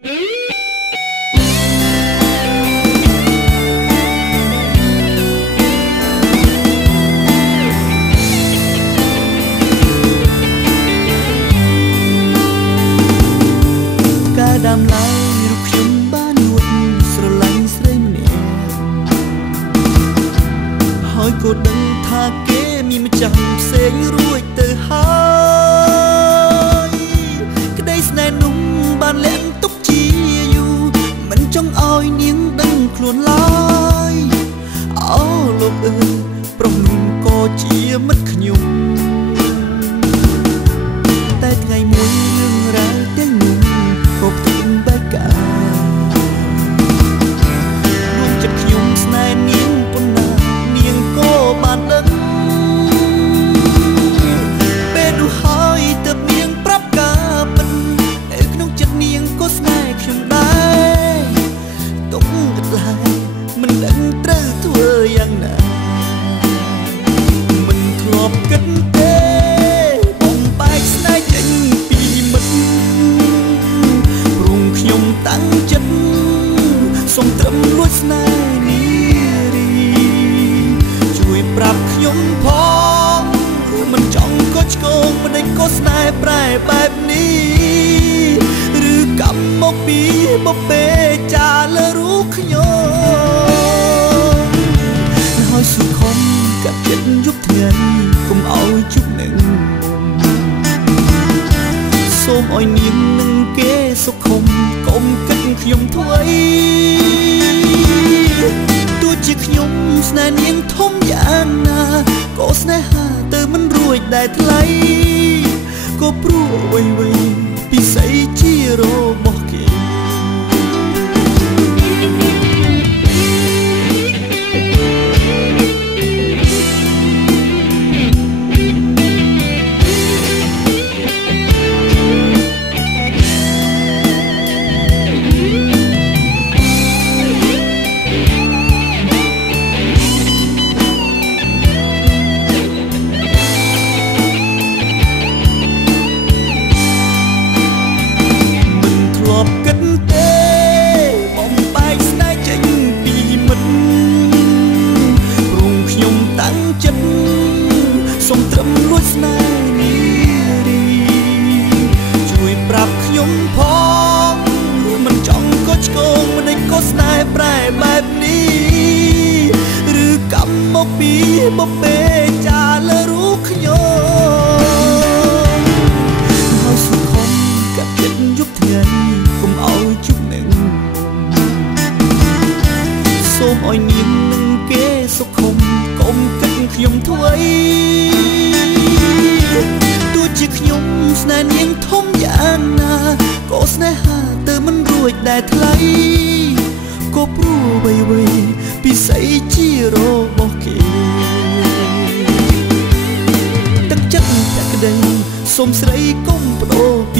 ដើមឡើយរូបខ្ញុំបានលួចស្រឡាញ់ស្រីម្នាក់ហើយក៏ដឹងថាគេមានម្ចាស់ផ្សេងរួចទៅហើយក្តីស្នេហ៍នោះបានលាក់ទុកជាយូរមិនចង់ឲ្យនាងដឹងខ្លួនឡើយអូលោកអើយប្រុសនោះក៏ជាមិត្តខ្ញុំតែថ្ងៃមួយរឿងរ៉ាវទាំងនោះក៏ផ្ទុំបែកកាដួងចិត្តខ្ញុំស្នេហ៍នាងប៉ុណ្ណានាងក៏បានដឹងពេលនោះហើយទើបនាងប្រាប់ការពិតក្នុងចិត្តនាងក៏ស្នេហ៍ខ្ញុំដែរទុំគិតឡើយមិនដឹងត្រូវធ្វើយ៉ាងណាមិនធ្លាប់គិតទេបំបែកស្នេហ៍ចេញពីមិត្តខ្ញុំតាំងចិត្តសុំត្រឹមលួចស្នេហ៍នារីជួយប្រាប់ខ្ញុំផងមិនចង់កុចឆ្កងមិនឯងក៏ស្នេហ៍ប្រែបែបនេះឬកម្មមកពីបបេចាលើរូបខ្ញុំហើយសុខំកាត់ចិត្តយប់ថ្ងៃកុំឲ្យជប់នឹងសូមឲ្យនាងនឹងគេសុខុមកុំគិតខ្ញុំថ្មីទោះជាខ្ញុំស្នេហ៍នាងធំយ៉ាងណាក៏ស្នេហាទៅមិនរួចដែរថ្លៃក៏ព្រោះអ្វីៗពិសីជារបស់គេសូមត្រឹមលួចស្នេហ៍នារីជួយប្រាប់ខ្ញុំផងមិនចង់កុចឆ្កងមិនឯងក៏ស្នេហ៍ប្រែបែបនេះឬកម្មមកពីបបេចាលើរូបខ្ញុំហើយសុខំកាត់ចិត្តយប់ថ្ងៃកុំឲ្យជប់នឹងសូមឲ្យនាងនឹងគេសុខំកុំគិតខ្ញុំថ្មីទោះជាខ្ញុំស្នេហ៍នាងធំយ៉ាងណាក៏ស្នេហាទៅមិនរួចដែរថ្លៃក៏ព្រោះអ្វីៗពិសីជារបស់គេទឹកចិត្តតែក្តីសូមស្រីកុំបដូរពី